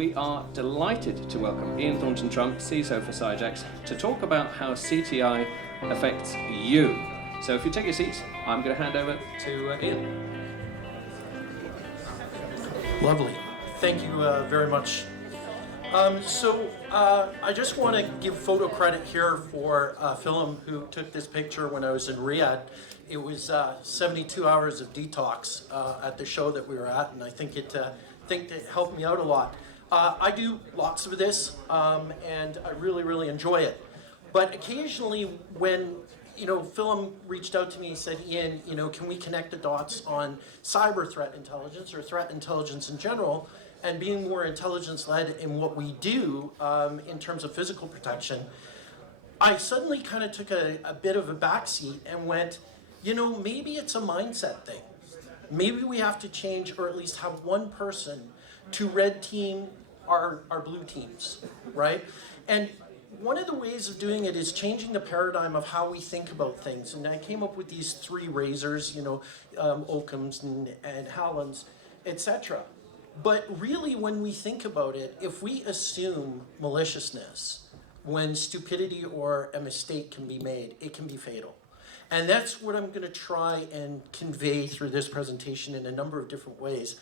we are delighted to welcome Ian Thornton-Trump, CISO for Cyjax, to talk about how CTI affects you. So if you take your seats, I'm going to hand over to Ian. Lovely. Thank you very much. I just want to give photo credit here for Philip, who took this picture when I was in Riyadh. It was 72 hours of detox at the show that we were at, and I think it helped me out a lot. I do lots of this, and I really enjoy it. But occasionally, when Philip reached out to me and said, Ian, can we connect the dots on cyber threat intelligence or threat intelligence in general, and being more intelligence-led in what we do in terms of physical protection, I suddenly kind of took a bit of a backseat and went, maybe it's a mindset thing. Maybe we have to change, or at least have one person to red team our blue teams, right? And one of the ways of doing it is changing the paradigm of how we think about things. And I came up with these three razors, Occam's and Hallam's, etc. But really, when we think about it, if we assume maliciousness, when stupidity or a mistake can be made, it can be fatal. And that's what I'm going to try and convey through this presentation in a number of different ways.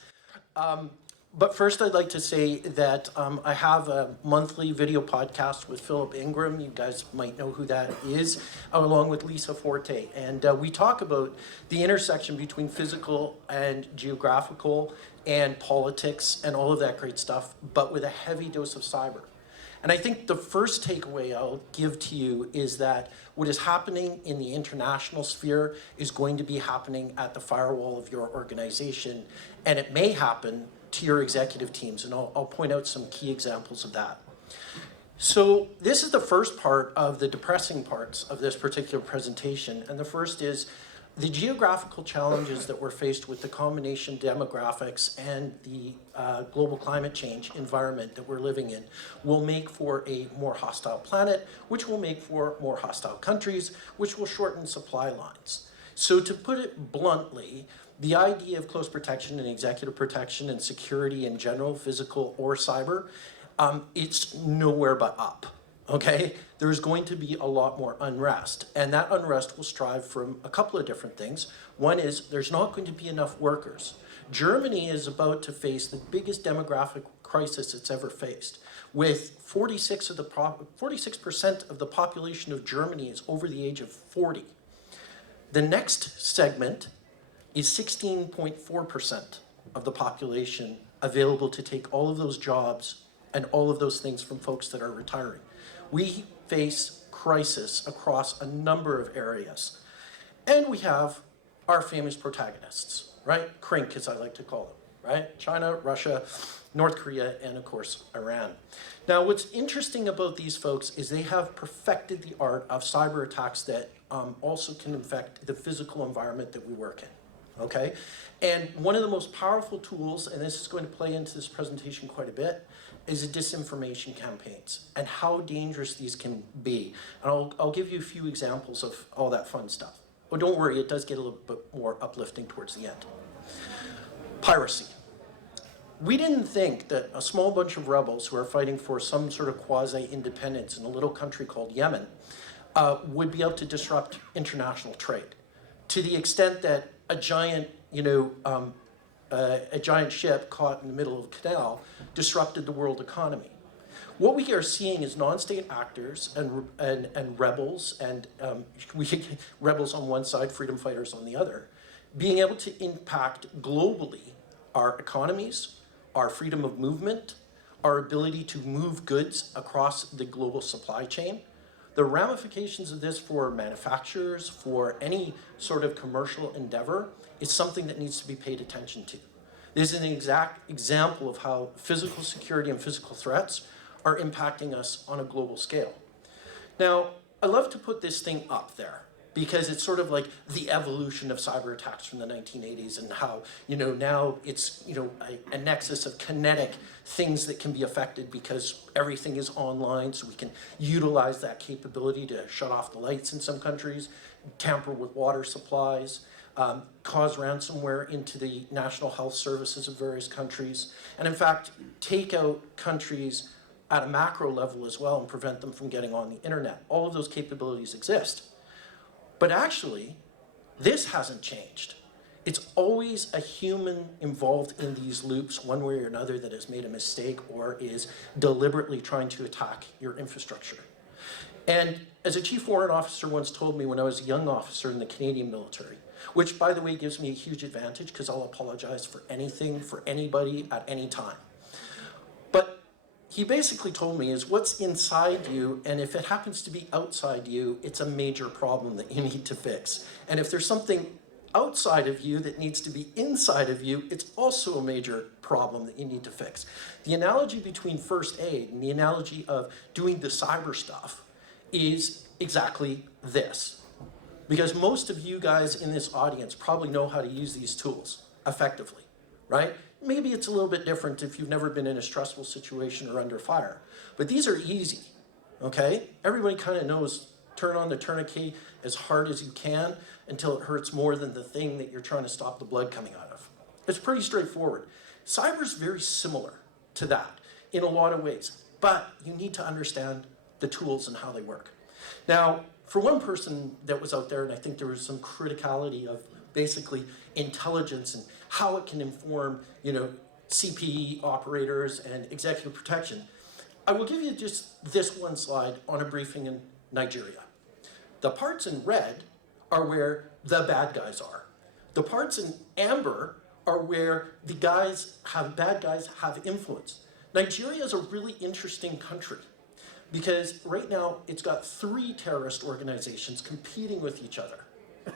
But first, I'd like to say that I have a monthly video podcast with Philip Ingram. You guys might know who that is, along with Lisa Forte. And we talk about the intersection between physical and geographical and politics and all of that great stuff, but with a heavy dose of cyber. And I think the first takeaway I'll give to you is that what is happening in the international sphere is going to be happening at the firewall of your organization, and it may happen to your executive teams, and I'll point out some key examples of that. So this is the first part of the depressing parts of this particular presentation, and the first is the geographical challenges that we're faced with, the combination demographics and the global climate change environment that we're living in, will make for a more hostile planet, which will make for more hostile countries, which will shorten supply lines. So to put it bluntly, the idea of close protection and executive protection and security in general, physical or cyber, it's nowhere but up. Okay, there's going to be a lot more unrest, and that unrest will strive from a couple of different things. One is there's not going to be enough workers. Germany is about to face the biggest demographic crisis it's ever faced, with 46% of the population of Germany is over the age of 40. The next segment is 16.4% of the population available to take all of those jobs and all of those things from folks that are retiring. We face crisis across a number of areas. And we have our famous protagonists, right? CRINK, as I like to call them, right? China, Russia, North Korea, and of course, Iran. Now, what's interesting about these folks is they have perfected the art of cyber attacks that also can infect the physical environment that we work in, okay? And one of the most powerful tools, and this is going to play into this presentation quite a bit, is the disinformation campaigns and how dangerous these can be. And I'll give you a few examples of all that fun stuff. But don't worry, it does get a little bit more uplifting towards the end. Piracy. We didn't think that a small bunch of rebels who are fighting for some sort of quasi-independence in a little country called Yemen would be able to disrupt international trade, to the extent that a giant ship caught in the middle of a canal disrupted the world economy. What we are seeing is non-state actors and rebels, and rebels on one side, freedom fighters on the other, being able to impact globally our economies, our freedom of movement, our ability to move goods across the global supply chain. The ramifications of this for manufacturers, for any sort of commercial endeavor, is something that needs to be paid attention to. This is an exact example of how physical security and physical threats are impacting us on a global scale. Now, I love to put this thing up there because it's sort of like the evolution of cyber attacks from the 1980s and how, now it's, a nexus of kinetic things that can be affected because everything is online, so we can utilize that capability to shut off the lights in some countries, tamper with water supplies, cause ransomware into the national health services of various countries, and in fact, take out countries at a macro level as well and prevent them from getting on the internet. All of those capabilities exist. But actually, this hasn't changed. It's always a human involved in these loops, one way or another, that has made a mistake or is deliberately trying to attack your infrastructure. And as a chief warrant officer once told me when I was a young officer in the Canadian military, which by the way gives me a huge advantage because I'll apologize for anything, for anybody, at any time. But he basically told me is what's inside you, and if it happens to be outside you, it's a major problem that you need to fix. And if there's something outside of you that needs to be inside of you, it's also a major problem that you need to fix. The analogy between first aid and the analogy of doing the cyber stuff is exactly this. Because most of you guys in this audience probably know how to use these tools effectively, right? Maybe it's a little bit different if you've never been in a stressful situation or under fire. But these are easy, okay? Everybody kind of knows turn on the tourniquet as hard as you can until it hurts more than the thing that you're trying to stop the blood coming out of. It's pretty straightforward. Cyber's very similar to that in a lot of ways, but you need to understand the tools and how they work. Now, for one person that was out there, and I think there was some criticality of basically intelligence and how it can inform, CPE operators and executive protection, I will give you just this one slide on a briefing in Nigeria. The parts in red are where the bad guys are. The parts in amber are where the bad guys have influence. Nigeria is a really interesting country because right now it's got 3 terrorist organizations competing with each other,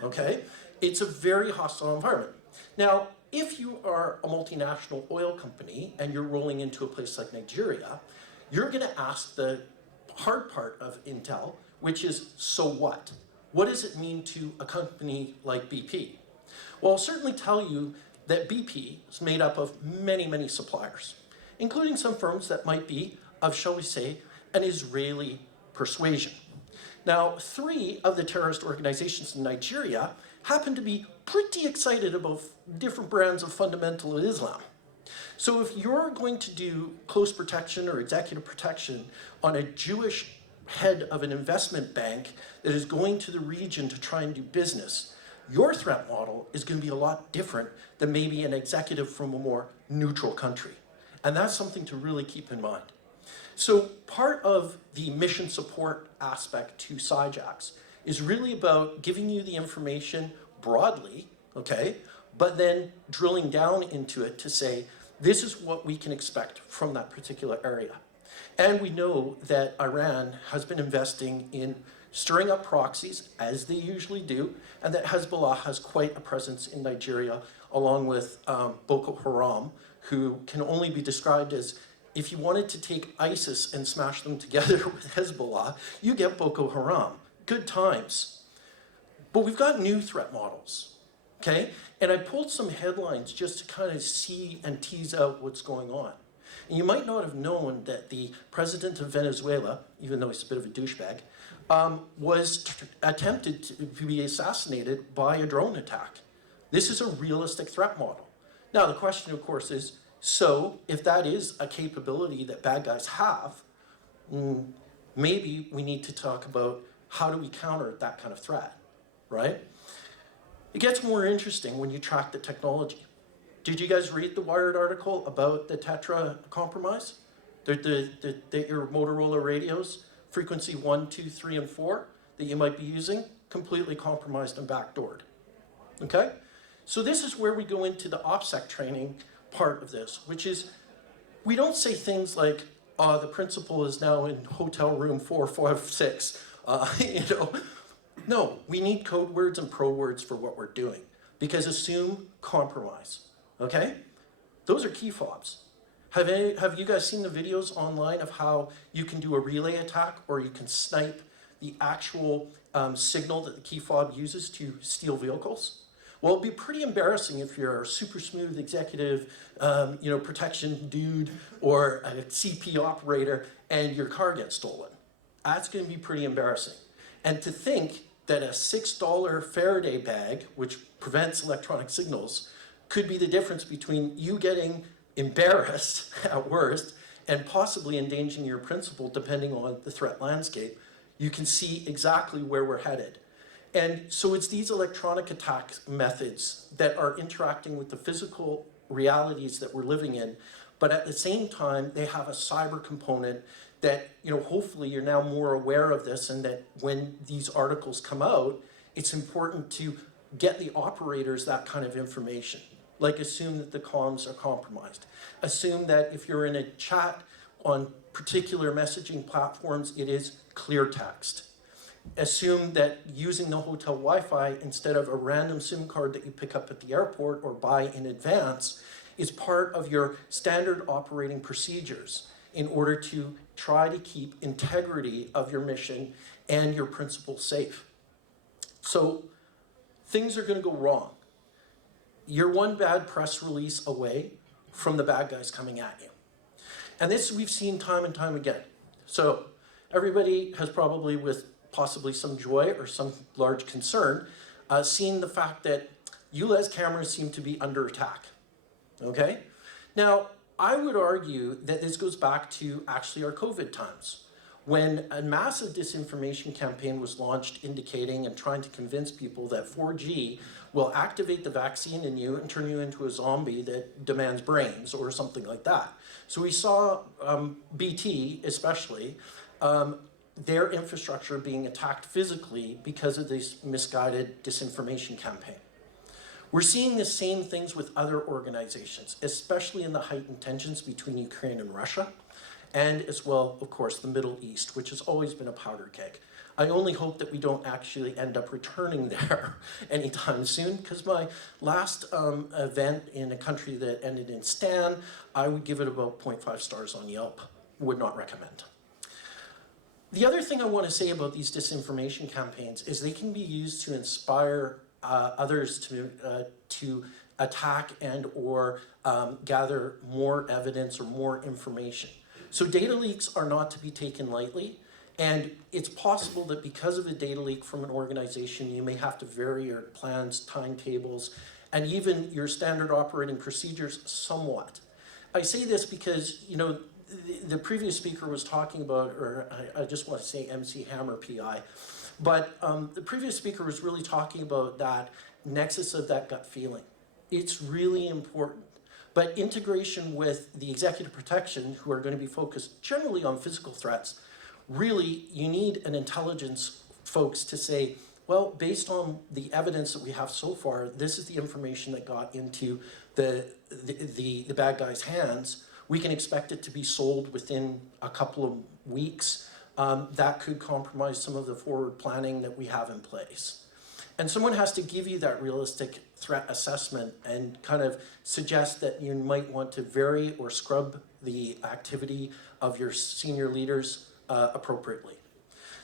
okay? It's a very hostile environment. Now, if you are a multinational oil company and you're rolling into a place like Nigeria, you're gonna ask the hard part of Intel, which is, so what? What does it mean to a company like BP? Well, I'll certainly tell you that BP is made up of many, many suppliers, including some firms that might be of, shall we say, an Israeli persuasion. Now, 3 of the terrorist organizations in Nigeria happen to be pretty excited about different brands of fundamental Islam. So if you're going to do close protection or executive protection on a Jewish head of an investment bank that is going to the region to try and do business, your threat model is going to be a lot different than maybe an executive from a more neutral country. And that's something to really keep in mind. So part of the mission support aspect to Cyjax is really about giving you the information broadly, okay, but then drilling down into it to say, this is what we can expect from that particular area. And we know that Iran has been investing in stirring up proxies, as they usually do, and that Hezbollah has quite a presence in Nigeria, along with Boko Haram, who can only be described as, if you wanted to take ISIS and smash them together with Hezbollah, you get Boko Haram. Good times. But we've got new threat models, okay? And I pulled some headlines just to kind of see and tease out what's going on. And you might not have known that the president of Venezuela, even though he's a bit of a douchebag, was attempted to be assassinated by a drone attack. This is a realistic threat model. Now, the question, of course, is, so if that is a capability that bad guys have, maybe we need to talk about how do we counter that kind of threat, right? It gets more interesting when you track the technology. Did you guys read the Wired article about the Tetra compromise? Your Motorola radios, frequency 1, 2, 3, and 4 that you might be using, completely compromised and backdoored, okay? So this is where we go into the Offsec training part of this, which is, we don't say things like, the principal is now in hotel room 456, No, we need code words and pro words for what we're doing, because assume compromise, okay? Those are key fobs. Have you guys seen the videos online of how you can do a relay attack, or you can snipe the actual signal that the key fob uses to steal vehicles? Well, it'd be pretty embarrassing if you're a super smooth executive, protection dude or a CP operator and your car gets stolen. That's going to be pretty embarrassing. And to think that a $6 Faraday bag, which prevents electronic signals, could be the difference between you getting embarrassed at worst and possibly endangering your principal depending on the threat landscape. You can see exactly where we're headed. And so it's these electronic attack methods that are interacting with the physical realities that we're living in, but at the same time, they have a cyber component that, hopefully you're now more aware of this, and that when these articles come out, it's important to get the operators that kind of information. Like, assume that the comms are compromised. Assume that if you're in a chat on particular messaging platforms, it is clear text. Assume that using the hotel Wi-Fi instead of a random SIM card that you pick up at the airport or buy in advance is part of your standard operating procedures in order to try to keep integrity of your mission and your principals safe. So things are going to go wrong. You're one bad press release away from the bad guys coming at you. And this we've seen time and time again. So everybody has probably, with possibly some joy or some large concern, seen the fact that ULEZ cameras seem to be under attack. Okay? Now, I would argue that this goes back to actually our COVID times, when a massive disinformation campaign was launched indicating and trying to convince people that 4G will activate the vaccine in you and turn you into a zombie that demands brains or something like that. So we saw BT especially, their infrastructure being attacked physically because of this misguided disinformation campaign. We're seeing the same things with other organizations, especially in the heightened tensions between Ukraine and Russia, and as well, of course, the Middle East, which has always been a powder keg. I only hope that we don't actually end up returning there anytime soon, because my last event in a country that ended in Stan, I would give it about 0.5 stars on Yelp. Would not recommend. The other thing I want to say about these disinformation campaigns is they can be used to inspire others to attack and or gather more evidence or more information. So data leaks are not to be taken lightly, and it's possible that because of a data leak from an organization, you may have to vary your plans, timetables, and even your standard operating procedures somewhat. I say this because, the previous speaker was talking about, or I just want to say MC Hammer PI, but the previous speaker was really talking about that nexus of that gut feeling. It's really important. But integration with the executive protection, who are going to be focused generally on physical threats, really you need an intelligence folks to say, well, based on the evidence that we have so far, this is the information that got into the bad guy's hands. We can expect it to be sold within a couple of weeks. That could compromise some of the forward planning that we have in place. And someone has to give you that realistic threat assessment and kind of suggest that you might want to vary or scrub the activity of your senior leaders appropriately.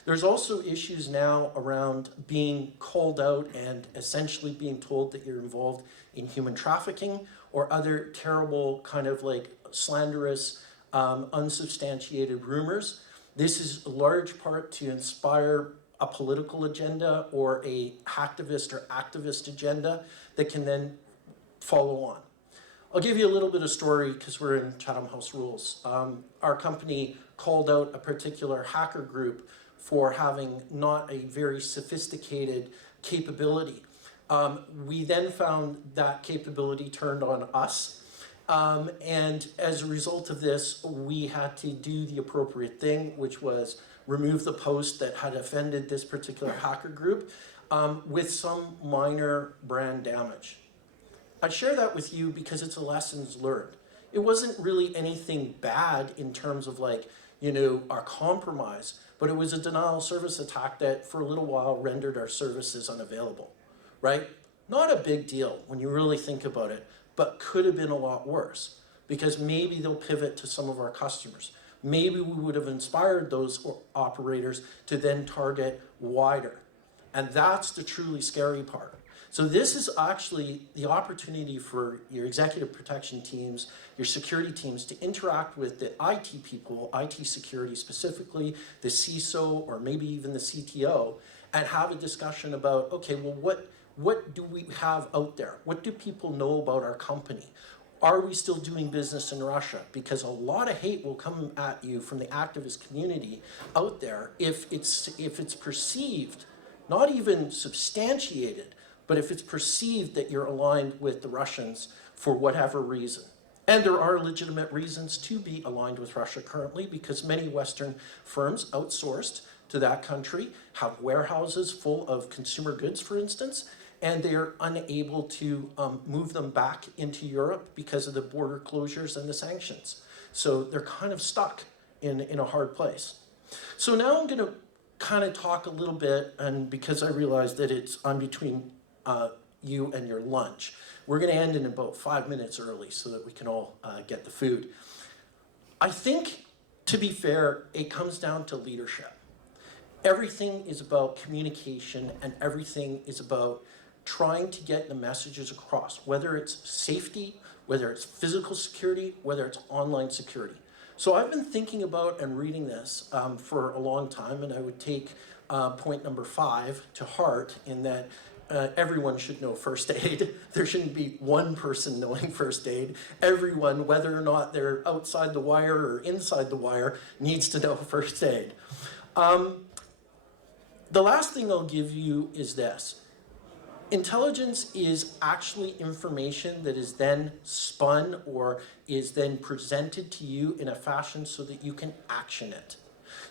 There's also issues now around being called out and essentially being told that you're involved in human trafficking or other terrible kind of like slanderous, unsubstantiated rumors. This is a large part to inspire a political agenda or a hacktivist or activist agenda that can then follow on. I'll give you a little bit of story because we're in Chatham House Rules. Our company called out a particular hacker group for having not a very sophisticated capability. We then found that capability turned on us. And as a result of this, we had to do the appropriate thing, which was remove the post that had offended this particular hacker group with some minor brand damage. I share that with you because it's a lessons learned. It wasn't really anything bad in terms of our compromise, but it was a denial of service attack that for a little while rendered our services unavailable, right? Not a big deal when you really think about it, but could have been a lot worse because maybe they'll pivot to some of our customers. Maybe we would have inspired those operators to then target wider. And that's the truly scary part. So this is actually the opportunity for your executive protection teams, your security teams to interact with the IT people, IT security specifically, the CISO, or maybe even the CTO, and have a discussion about, okay, well, what do we have out there? What do people know about our company? Are we still doing business in Russia? Because a lot of hate will come at you from the activist community out there if it's perceived, not even substantiated, but if it's perceived that you're aligned with the Russians for whatever reason. And there are legitimate reasons to be aligned with Russia currently, because many Western firms outsourced to that country have warehouses full of consumer goods, for instance, and they are unable to move them back into Europe because of the border closures and the sanctions. So they're kind of stuck in a hard place. So now I'm going to kind of talk a little bit, and because I realize that I'm between you and your lunch, we're going to end in about 5 minutes early so that we can all get the food. I think, to be fair, it comes down to leadership. Everything is about communication, and everything is about trying to get the messages across, whether it's safety, whether it's physical security, whether it's online security. So I've been thinking about and reading this for a long time, and I would take point number 5 to heart, in that everyone should know first aid. There shouldn't be one person knowing first aid. Everyone, whether or not they're outside the wire or inside the wire, needs to know first aid. The last thing I'll give you is this. Intelligence is actually information that is then spun or is then presented to you in a fashion so that you can action it.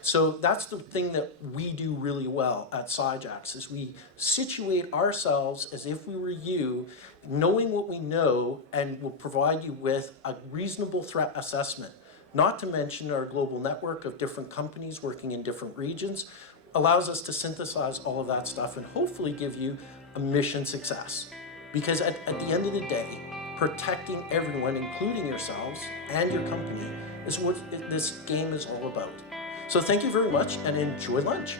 So that's the thing that we do really well at Cyjax, is we situate ourselves as if we were you, knowing what we know, and will provide you with a reasonable threat assessment. Not to mention our global network of different companies working in different regions allows us to synthesize all of that stuff and hopefully give you a mission success. Because at the end of the day, protecting everyone, including yourselves and your company, is what this game is all about. So thank you very much, and enjoy lunch.